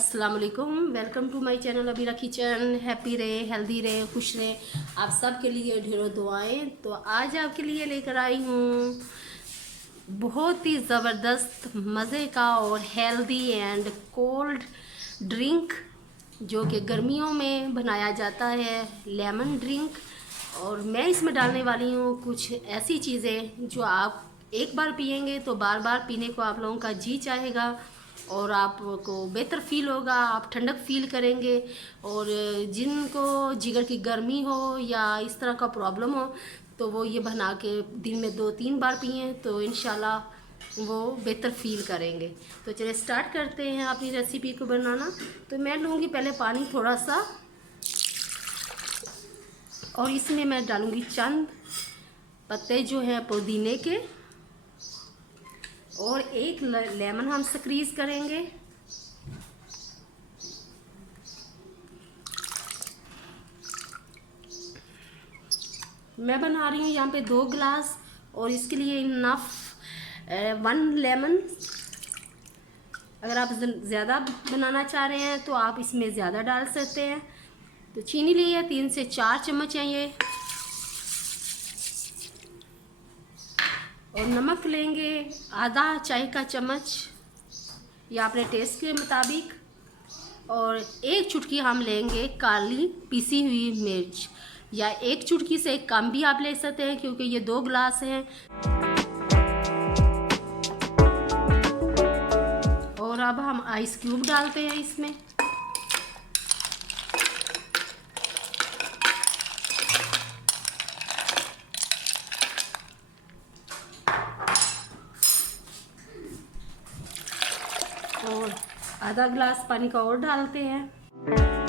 अस्सलाम वालेकुम, welcome to my channel Abeera kitchen. Happy रहे, हेल्दी रहे, खुश रहे, आप सब के लिए ढेरों दुआएं। तो आज आपके लिए लेकर आई हूँ बहुत ही ज़बरदस्त मज़े का और हेल्दी एंड कोल्ड ड्रिंक जो कि गर्मियों में बनाया जाता है, लेमन ड्रिंक। और मैं इसमें डालने वाली हूँ कुछ ऐसी चीज़ें जो आप एक बार पियेंगे तो बार बार पीने को आप लोगों का जी चाहेगा और आपको बेहतर फील होगा, आप ठंडक फील करेंगे। और जिनको जिगर की गर्मी हो या इस तरह का प्रॉब्लम हो तो वो ये बना के दिन में 2-3 बार पिएं तो इंशाल्लाह वो बेहतर फील करेंगे। तो चलिए स्टार्ट करते हैं अपनी रेसिपी को बनाना। तो मैं लूँगी पहले पानी थोड़ा सा और इसमें मैं डालूँगी चंद पत्ते जो हैं पुदीने के और एक लेमन हम स्क्वीज़ करेंगे। मैं बना रही हूँ यहाँ पे 2 गिलास और इसके लिए इनफ 1 लेमन। अगर आप ज़्यादा बनाना चाह रहे हैं तो आप इसमें ज़्यादा डाल सकते हैं। तो चीनी ली है 3 से 4 चम्मच है ये, और नमक लेंगे आधा चाय का चम्मच या अपने टेस्ट के मुताबिक, और एक चुटकी हम लेंगे काली पिसी हुई मिर्च, या एक चुटकी से कम भी आप ले सकते हैं क्योंकि ये 2 गिलास हैं। और अब हम आइस क्यूब डालते हैं इसमें। और आधा गिलास पानी का और डालते हैं।